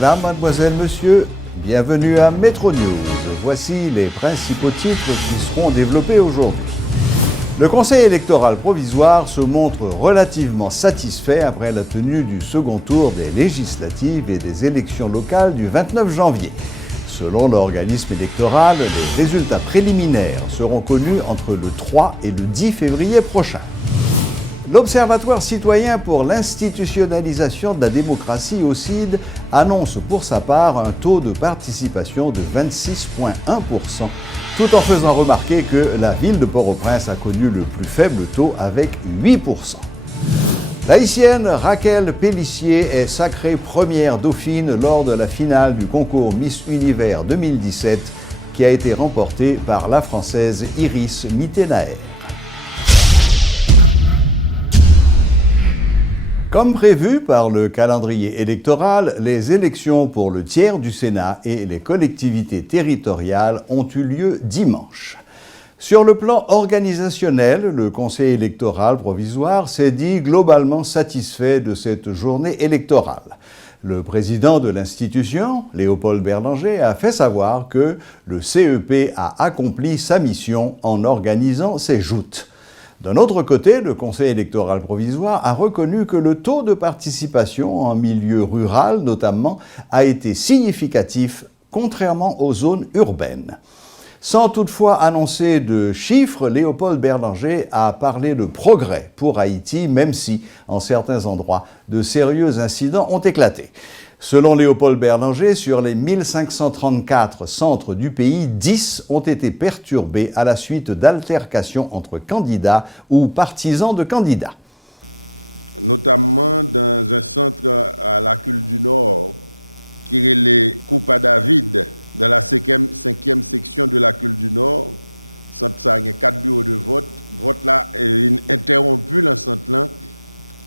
Madame, mademoiselle, monsieur, bienvenue à Métro News. Voici les principaux titres qui seront développés aujourd'hui. Le Conseil électoral provisoire se montre relativement satisfait après la tenue du second tour des législatives et des élections locales du 29 janvier. Selon l'organisme électoral, les résultats préliminaires seront connus entre le 3 et le 10 février prochain. L'Observatoire citoyen pour l'institutionnalisation de la démocratie, OCID, annonce pour sa part un taux de participation de 26,1%, tout en faisant remarquer que la ville de Port-au-Prince a connu le plus faible taux avec 8%. L'haïtienne Raquel Pélissier est sacrée première dauphine lors de la finale du concours Miss Univers 2017 qui a été remportée par la Française Iris Mittenaere. Comme prévu par le calendrier électoral, les élections pour le tiers du Sénat et les collectivités territoriales ont eu lieu dimanche. Sur le plan organisationnel, le Conseil électoral provisoire s'est dit globalement satisfait de cette journée électorale. Le président de l'institution, Léopold Berlanger, a fait savoir que le CEP a accompli sa mission en organisant ses joutes. D'un autre côté, le Conseil électoral provisoire a reconnu que le taux de participation en milieu rural, notamment, a été significatif, contrairement aux zones urbaines. Sans toutefois annoncer de chiffres, Léopold Berlanger a parlé de progrès pour Haïti, même si, en certains endroits, de sérieux incidents ont éclaté. Selon Léopold Berlanger, sur les 1534 centres du pays, 10 ont été perturbés à la suite d'altercations entre candidats ou partisans de candidats. Notamment dans un centre à la Cule du Nord, qui est les Coupa David, dans la 5e section de la Cule du Nord. Centre ça a 4 bureaux de vote. Vote là est interrompu dans ce centre-là,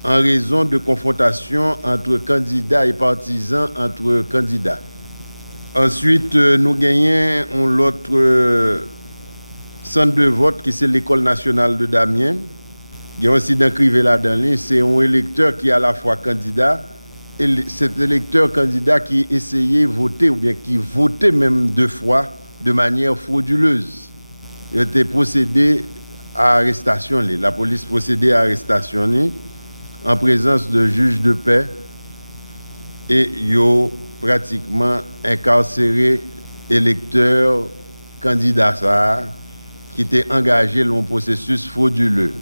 en raison de confrontation entre candidats et partisans entre candidats. Ensuite, nous gagnons l'autre centre de vote qui c'est l'École nationale de Damien. Il y a aussi d'incrivé là-dedans, c'est un électeur qui est à la fois candidat et cet électeur candidat qui essayait de voter ou bien qui votait même 2 fois de manière frauduleuse. Il a été procédé à arrestation. La police procédé à arrestation en présence de juges de paix et ils ont pratiquement incarcéré électeurs candidats qui étaient engagés dans un processus frauduleux.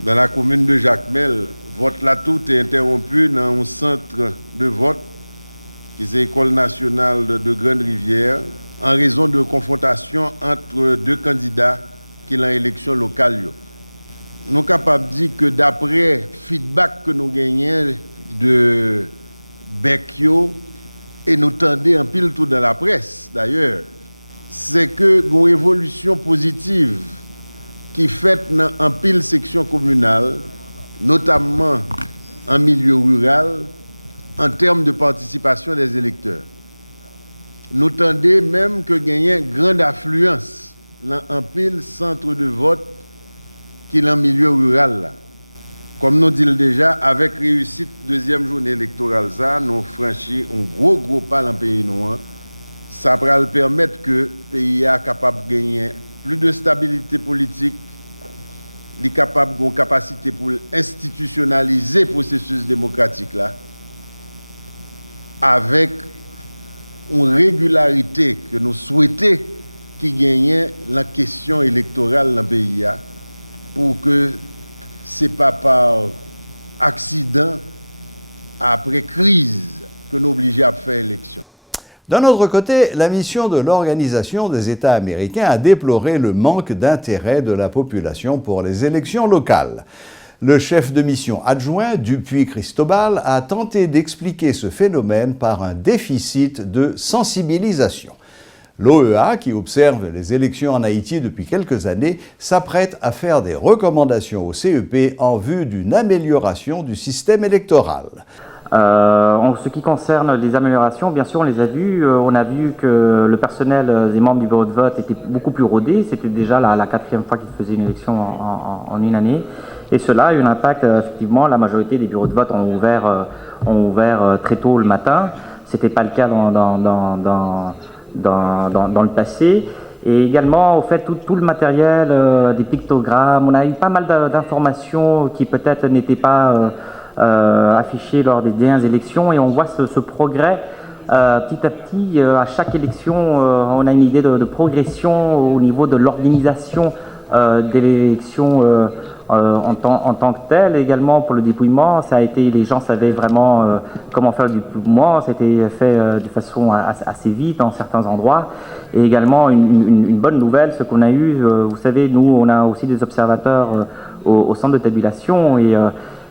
Dans la commune de Jacmel, vote là tout est interrompu dans un centre de vote qui est l'École nationale de Grande-Rivière en raison de confrontation entre 2 candidats qui ont élection locale. Nous sommes capables de dire que d'après le feedback que nous gagnons de Bekyo, et nous tendons en pile tout dans la presse d'ailleurs, c'est que une évolution positive qui est faite en pile section communale, notamment en milieu rural, en termes de participation des électeurs. Nous tendons même que gagner une grande affluence dans un pile centre de vote qui est en milieu rural. Là. Comme nous disons déjà, avec réussite deuxième journée électorale, ça, nous franchissons un gros pas dans le pays noir. Ça va permettre que le pays soit capable de gagner plus de stabilité politique, il est capable de capacité pour institutionnaliser le processus démocratique là, avec une régularité que nous souhaitons qui gagne la question électorale dans le pays. Pour que ce n'est pas par accident, après crise, que nous obligons à faire élection. D'un autre côté, la mission de l'Organisation des États américains a déploré le manque d'intérêt de la population pour les élections locales. Le chef de mission adjoint, Dupuis Cristobal, a tenté d'expliquer ce phénomène par un déficit de sensibilisation. L'OEA, qui observe les élections en Haïti depuis quelques années, s'apprête à faire des recommandations au CEP en vue d'une amélioration du système électoral. En ce qui concerne les améliorations, bien sûr, on les a vues. On a vu que le personnel des membres du bureau de vote était beaucoup plus rodé. C'était déjà la 4e fois qu'ils faisaient une élection en une année. Et cela a eu un impact, effectivement. La majorité des bureaux de vote ont ouvert très tôt le matin. c'était pas le cas dans le passé. Et également, au fait, tout le matériel, des pictogrammes, on a eu pas mal d'informations qui peut-être n'étaient pas affichées lors des dernières élections, et on voit ce progrès petit à petit. À chaque élection, on a une idée de progression au niveau de l'organisation de l'élection en tant que telle. Également pour le dépouillement, ça a été, les gens savaient vraiment comment faire le dépouillement. Ça a été fait de façon assez vite dans certains endroits. Et également une bonne nouvelle, ce qu'on a eu, vous savez, nous on a aussi des observateurs au centre de tabulation, et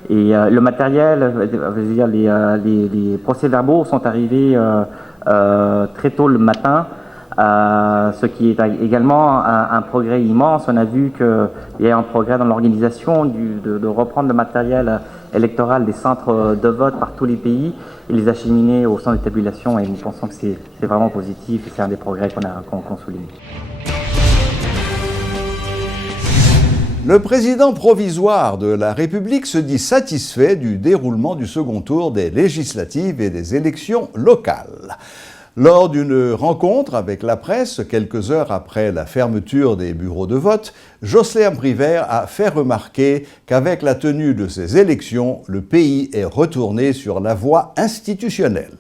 le matériel, je veux dire, les procès-verbaux sont arrivés très tôt le matin. Ce qui est également un progrès immense. On a vu qu'il y a un progrès dans l'organisation de reprendre le matériel électoral des centres de vote par tous les pays et les acheminer au centre de tabulation, et nous pensons que c'est vraiment positif et c'est un des progrès qu'on souligne. Le président provisoire de la République se dit satisfait du déroulement du second tour des législatives et des élections locales. Lors d'une rencontre avec la presse, quelques heures après la fermeture des bureaux de vote, Josselin Privert a fait remarquer qu'avec la tenue de ces élections, le pays est retourné sur la voie institutionnelle.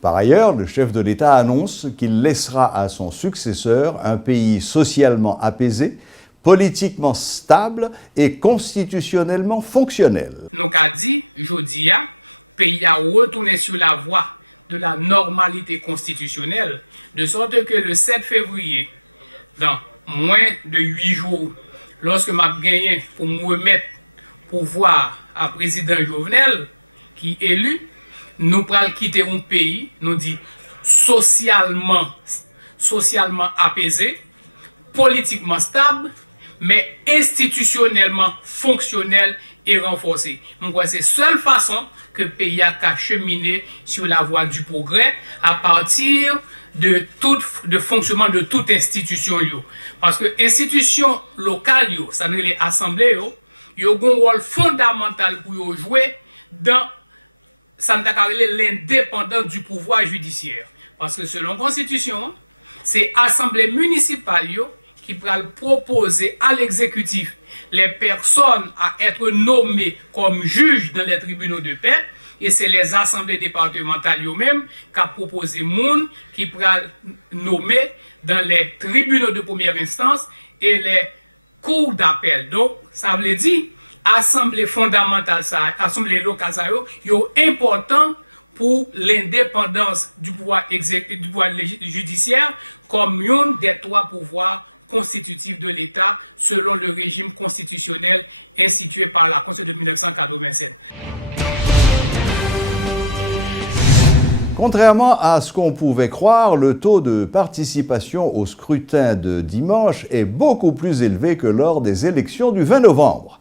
Par ailleurs, le chef de l'État annonce qu'il laissera à son successeur un pays socialement apaisé, politiquement stable et constitutionnellement fonctionnel. Nous avons dit, aujourd'hui, le pays a retourné sur la voie de la normalité constitutionnelle, de sorte que le 7 février, dans moins de 8 jours, lorsque m'a gagné pour me remettre pouvoir à président Jovenel, qui est élu, nous pourrons quitter un pays, nous dit, socialement apaisé, politiquement stable, mais institutionnellement fonctionnel et renforcé. Donc, c'est la seule façon que le pays a cheminé sur la voie du progrès à partir de fonctionnement de toute institution. Parce que institution locale, ça nous les assemblées, ils ont un rôle fondamental pour jouer dans l'indépendance du pouvoir judiciaire. Parce que selon la Constitution, c'est l'Assemblée municipale qui pourra proposer à l'exécutif les personnes à être nommées comme juges dans les tribunaux de paix, et c'est les assemblées départementales eux-mêmes qui ont proposé moun qui pourra nommer dans les tribunaux de première instance et les cours d'appel. Donc, ça veut dire, assemblée fondamentale, assemblée locale, c'est important pour l'indépendance du pouvoir judiciaire comme un des trois pouvoirs constitutif de l'État selon le régime constitutionnel institué par la Constitution de 1987. Contrairement à ce qu'on pouvait croire, le taux de participation au scrutin de dimanche est beaucoup plus élevé que lors des élections du 20 novembre.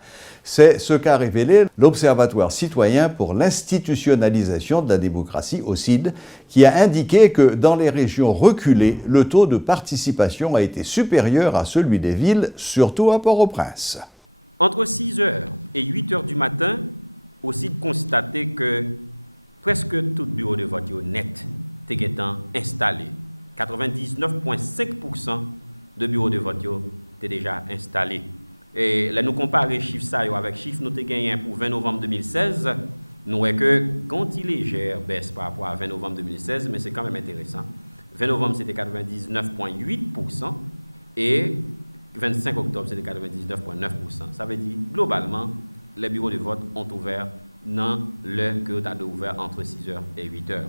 C'est ce qu'a révélé l'Observatoire citoyen pour l'institutionnalisation de la démocratie, OCID, qui a indiqué que dans les régions reculées, le taux de participation a été supérieur à celui des villes, surtout à Port-au-Prince. Entre 6h et 8h du matin, OCID constatait que presque tout bureau de vote net était installé. 99,5% de bureaux de vote étaient déjà installés. Et là, nous comparons les chiffres avec les chiffres nous avons gagnés pour 20 novembre 2016. Nous voyons que quand il est légère baisse par rapport à 20 novembre 2016, mais c'est quand même intéressant. 20 novembre, c'était 99,8% et 25 octobre, c'était 99,9%. Ça veut dire, globalement, les bureaux de vote ont ouvert dans l'heure que tu as ouvert entre 6h et 8h.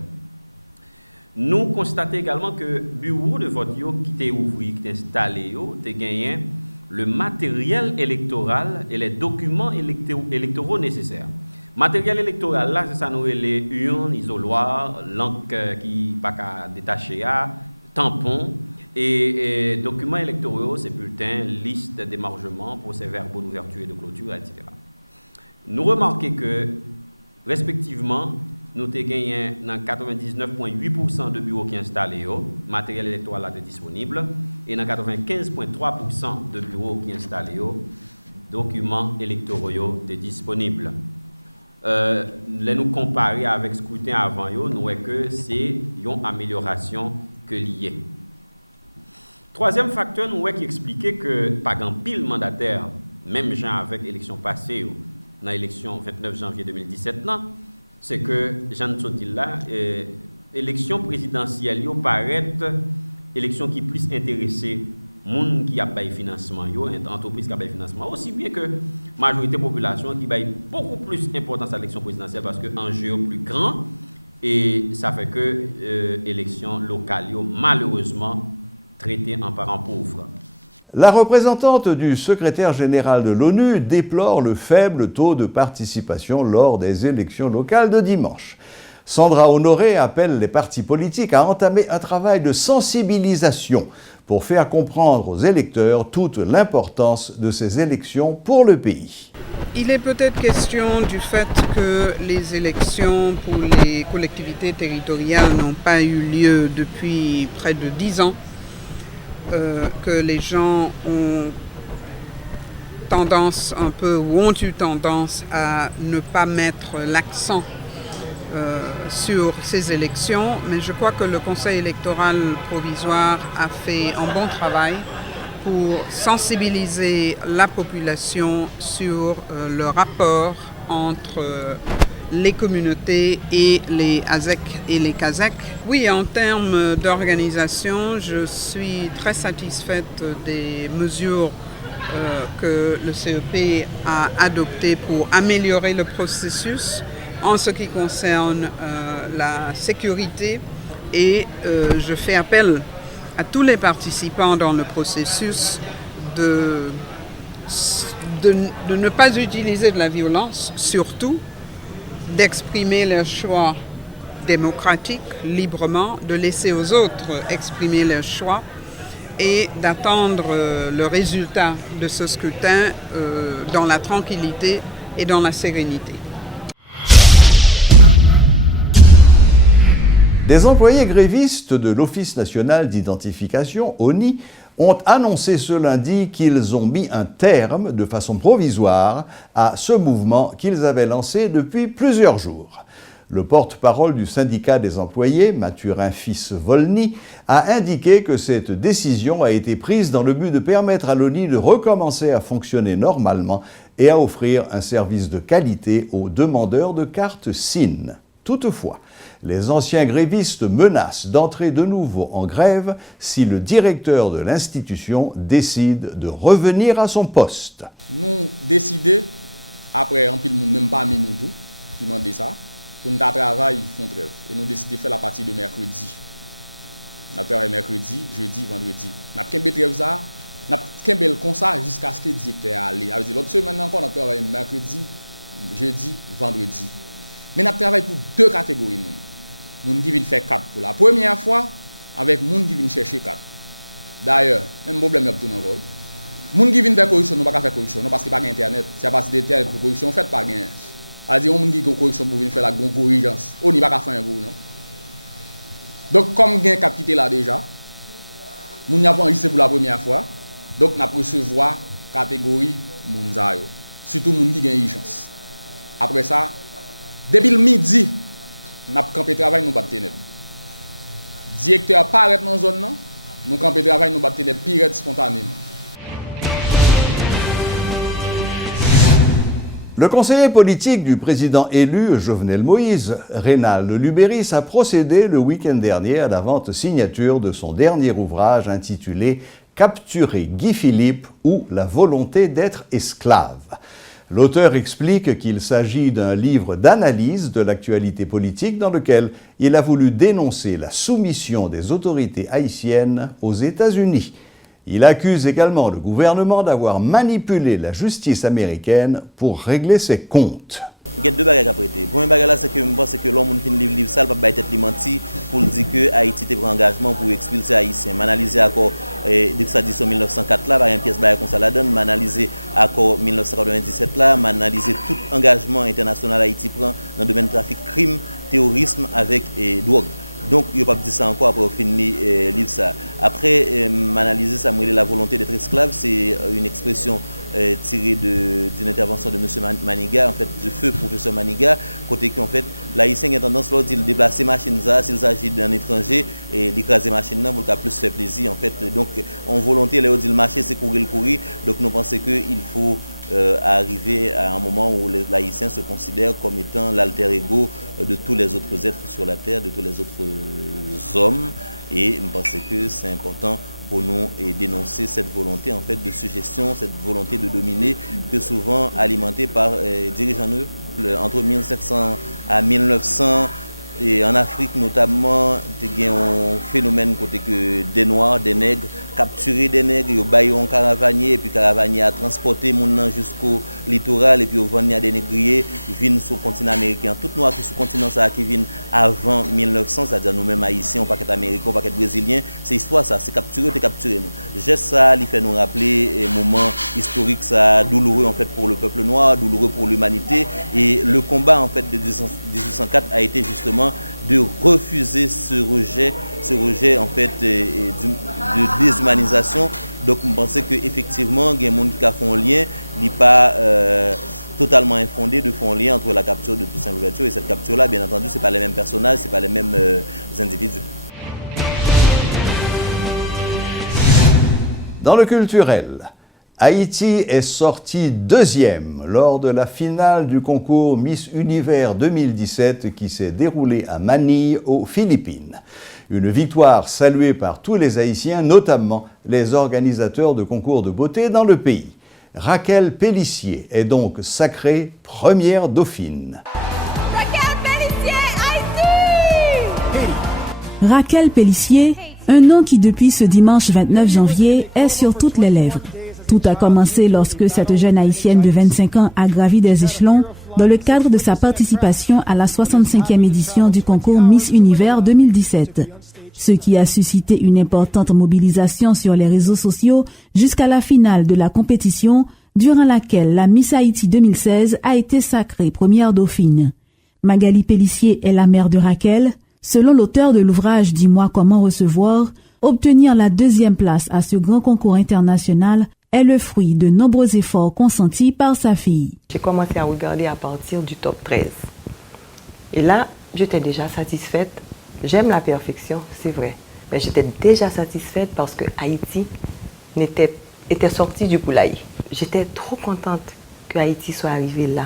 Nous constatons également que le bureau de vote qui est ouvert, qui est installé, tu as gagné le matériel électoral et les documents électoraux nécessaires. Matériel électoral, là, c'est ça, nous, les urnes, isoloirs, l'encre qui n'est pas détachée, tampons, et documents électoraux, c'est bulletins, liste d'émargement, procès-verbaux d'ouverture et de clôture, etc. Nous remarquons que, respectivement, nous avons gagné dans 99,8% de bureaux qui sont installés, matériel électoral est disponible, et dans 95,3% de bureaux qui sont installés, documents électoraux sont disponibles. nous comparer avec scrutin avant, nous voyons que c'est une amélioration que liée. Troisième facteur, nous voyons qui expliquait que pas grand pile mandataire, même gens avec l'élection passée, dans l'élection 29 janvier 2017, c'est que Jean Sotil là, élection présidentielle, paraît élection qui plus intéressée monde qui a payé financement, entreprise qui a payé financement, aussi bien que majorité population qui paye beaucoup plus importance à l'élection présidentielle parce que l'enjeu est plus grand et ça fait que l'élection locale malheureusement traitée en parents pauvres. La représentante du secrétaire général de l'ONU déplore le faible taux de participation lors des élections locales de dimanche. Sandra Honoré appelle les partis politiques à entamer un travail de sensibilisation pour faire comprendre aux électeurs toute l'importance de ces élections pour le pays. Il est peut-être question du fait que les élections pour les collectivités territoriales n'ont pas eu lieu depuis près de 10 ans. Que les gens ont tendance un peu ou ont eu tendance à ne pas mettre l'accent sur ces élections, mais je crois que le Conseil électoral provisoire a fait un bon travail pour sensibiliser la population sur le rapport entre les communautés et les ASEC et les CASEC. Oui, en termes d'organisation, je suis très satisfaite des mesures que le CEP a adoptées pour améliorer le processus en ce qui concerne la sécurité et je fais appel à tous les participants dans le processus de ne pas utiliser de la violence, surtout d'exprimer leur choix démocratique librement, de laisser aux autres exprimer leur choix et d'attendre le résultat de ce scrutin dans la tranquillité et dans la sérénité. Des employés grévistes de l'Office national d'identification, ONI, ont annoncé ce lundi qu'ils ont mis un terme de façon provisoire à ce mouvement qu'ils avaient lancé depuis plusieurs jours. Le porte-parole du syndicat des employés, Mathurin Fils-Volny, a indiqué que cette décision a été prise dans le but de permettre à l'ONI de recommencer à fonctionner normalement et à offrir un service de qualité aux demandeurs de cartes SIN. Toutefois, les anciens grévistes menacent d'entrer de nouveau en grève si le directeur de l'institution décide de revenir à son poste. Nous décidons, après un peu de monde, même pas nous tout, qui m'a dit ça, pour nous travailler, font grève. Et nous décidons de faire la partie de mercredi. Nous travaillons mercredi, jeudi, vendredi. Nous avons fait grève ça, nous avons fait comme ça jusqu'à ce que le directeur aille. L'autre semaine encore, nous travaillons mercredi, jeudi, vendredi. Mais nous travaillons pour deux catégories. Moun qui viennent faire 4 pour la première fois avec moun qui viennent chercher 4. D'ailleurs, même problème est tout encore. Moun qui viennent faire correction, nous pas faire correction non parce qu'il pas internet. C'est à partir de tel pour correction fait pas gain. A dire moun qui correction pour venir faire la corrigence. On n'y pas faire un vous non. Donc comme gain capité là déjà. Moun n'y a pas enregistré pour la première fois. Donc n'a recevoir catégorie moun za yo. Surtout moun qui gain urgence. Après ça, depuis le midi nous avons campé travail, nous battons net. Directeur apparaît dans la zone, nous campé travail, nous battons net pire spontanément. Le conseiller politique du président élu Jovenel Moïse, Reynald Lubéris, a procédé le week-end dernier à la vente signature de son dernier ouvrage intitulé « Capturer Guy Philippe ou la volonté d'être esclave ». L'auteur explique qu'il s'agit d'un livre d'analyse de l'actualité politique dans lequel il a voulu dénoncer la soumission des autorités haïtiennes aux États-Unis. Il accuse également le gouvernement d'avoir manipulé la justice américaine pour régler ses comptes. Il y a deux bagages à prêter. Le premier bagage, c'est que je pense que l'homme qui livre ça, il ne va pas être menti pour dire que Haïti a pris engagement pour expulser les Haïtiens. M'analyser l'accord d'extradition 1904 là, par une pièce comme ça la donne, m'analyser l'accord 1997 là, m'analyser tout engagement international Haïti prend dans le domaine de trafic, crime, terrorisme avec drogue. Donc, il n'y a pas dit ça encore après finir livre ça. Après, analyser ça, la volonté d'être esclave, c'est une expression tirée d'une intervention de M. Maniga, en fait, du feu professeur Maniga, côté qu'en fait, l'haïtien a tendance à déplacer machine ça, s'il s'agit d'un étranger, et d'écraser machine là, pour qu'il plus faire plaisir, en fait. Donc, en volonté, là, on dit le marché, c'est courir. Donc, nous pensons qu'il faut arriver à un moment où les laïciens se considèrent comme étant l'alter ego de tous les autres êtres sur la terre, de tous les autres hommes. Et je pense que c'est important pour nous et dénoncer cette volonté en fait de suggestion, cette volonté de dominer, que souvent alimentée par dirigeants entre 1700 à 1900. Et en Afrique notamment, il y a un phénomène côté que des noirs, des nègres, capturer des nègres, ils baillent un caravanier, et puis caravanier a transporté mon nom jusqu'au littoral, et puis ils vendent à des négriers, ils viennent sur le continent américain. Tout noirs qui sur le continent ça, qui viennent avant 1900, c'est-à-dire nous-mêmes haïtiens, pas qu'être américains, pas qu'être brésiliens, c'est histoire ça, c'est capturer, c'est capturer nous. Juste ça, il fait nous rappeler un moment historique, ça douloureux en fait pour le peuple noir, douloureux pour l'humanité, et le combat en fait de 1804 a été justement de refuser ce rejet en fait de déshumanisation. Donc je pense qu'effectivement il y a des gens qui font un lien, il n'est pas totalement infondé de faire un lien entre la capture de Toussaint Louverture et cette capture là, bien entendu, ce n'est pas les mêmes personnages, ce n'est pas les mêmes individus. Dans le culturel, Haïti est sorti deuxième lors de la finale du concours Miss Univers 2017 qui s'est déroulé à Manille, aux Philippines. Une victoire saluée par tous les Haïtiens, notamment les organisateurs de concours de beauté dans le pays. Raquel Pélissier est donc sacrée première dauphine. Raquel Pélissier, Haïti! Raquel Pélissier, un nom qui depuis ce dimanche 29 janvier est sur toutes les lèvres. Tout a commencé lorsque cette jeune haïtienne de 25 ans a gravi des échelons dans le cadre de sa participation à la 65e édition du concours Miss Univers 2017. Ce qui a suscité une importante mobilisation sur les réseaux sociaux jusqu'à la finale de la compétition, durant laquelle la Miss Haïti 2016 a été sacrée première dauphine. Magali Pélissier est la mère de Raquel. Selon l'auteur de l'ouvrage Dis-moi comment recevoir, obtenir la deuxième place à ce grand concours international est le fruit de nombreux efforts consentis par sa fille. J'ai commencé à regarder à partir du top 13. Et là, j'étais déjà satisfaite. J'aime la perfection, c'est vrai. Mais j'étais déjà satisfaite parce que Haïti était sorti du poulailler. J'étais trop contente que Haïti soit arrivé là.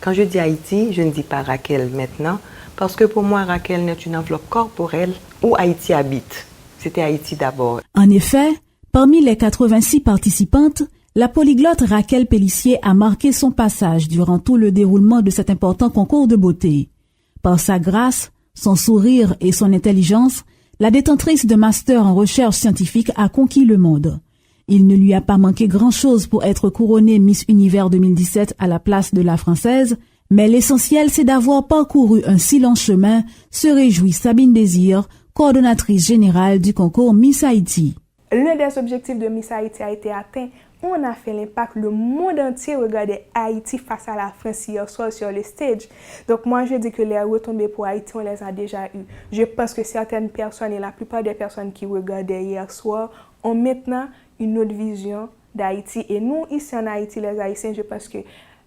Quand je dis Haïti, je ne dis pas Raquel maintenant, parce que pour moi, Raquel n'est une enveloppe corporelle où Haïti habite. C'était Haïti d'abord. En effet, parmi les 86 participantes, la polyglotte Raquel Pélissier a marqué son passage durant tout le déroulement de cet important concours de beauté. Par sa grâce, son sourire et son intelligence, la détentrice de master en recherche scientifique a conquis le monde. Il ne lui a pas manqué grand-chose pour être couronnée Miss Univers 2017 à la place de la Française, mais l'essentiel c'est d'avoir parcouru un si long chemin, se réjouit Sabine Désir, coordonnatrice générale du concours Miss Haïti. L'un des objectifs de Miss Haïti a été atteint. On a fait l'impact. Le monde entier regardait Haïti face à la France hier soir sur le stage. Donc moi, je dis que les retombées pour Haïti, on les a déjà eues. Je pense que certaines personnes et la plupart des personnes qui regardaient hier soir ont maintenant une autre vision d'Haïti. Et nous, ici en Haïti, les Haïtiens, je pense que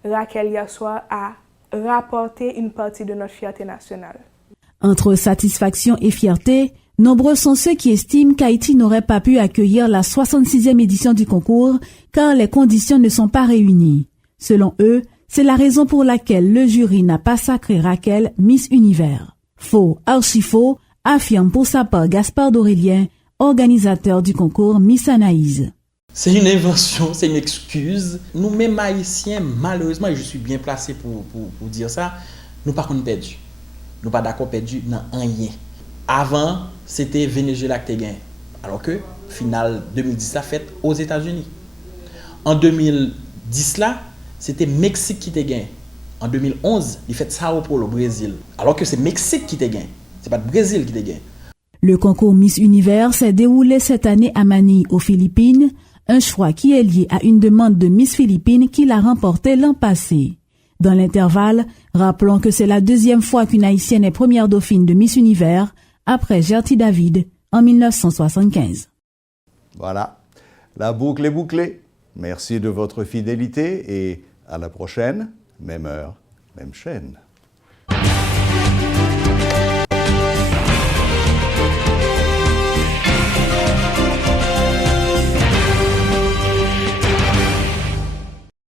Raquel hier soir a rapporté une partie de notre fierté nationale. Entre satisfaction et fierté, nombreux sont ceux qui estiment qu'Haïti n'aurait pas pu accueillir la 66e édition du concours car les conditions ne sont pas réunies. Selon eux, c'est la raison pour laquelle le jury n'a pas sacré Raquel Miss Univers. Faux, archi faux, affirme pour sa part Gaspard d'Aurélien, organisateur du concours Miss Anaïs. C'est une invention, c'est une excuse. Nous-mêmes haïtiens, malheureusement, et je suis bien placé pour dire ça, nous pas qu'on perdu. Nous pas d'accord perdu dans rien. Avant, c'était Venezuela qui était gagné. Alors que, finale 2010 a fait aux États-Unis. En 2010 là, c'était Mexique qui était gagné. En 2011, il fait Sao Paulo au Brésil. Alors que c'est Mexique qui était gagné. C'est pas le Brésil qui était gagné. Le concours Miss Univers s'est déroulé cette année à Manille, aux Philippines, un choix qui est lié à une demande de Miss Philippines qui l'a remporté l'an passé. Dans l'intervalle, rappelons que c'est la deuxième fois qu'une Haïtienne est première dauphine de Miss Univers, après Gerty David en 1975. Voilà, la boucle est bouclée. Merci de votre fidélité et à la prochaine, même heure, même chaîne.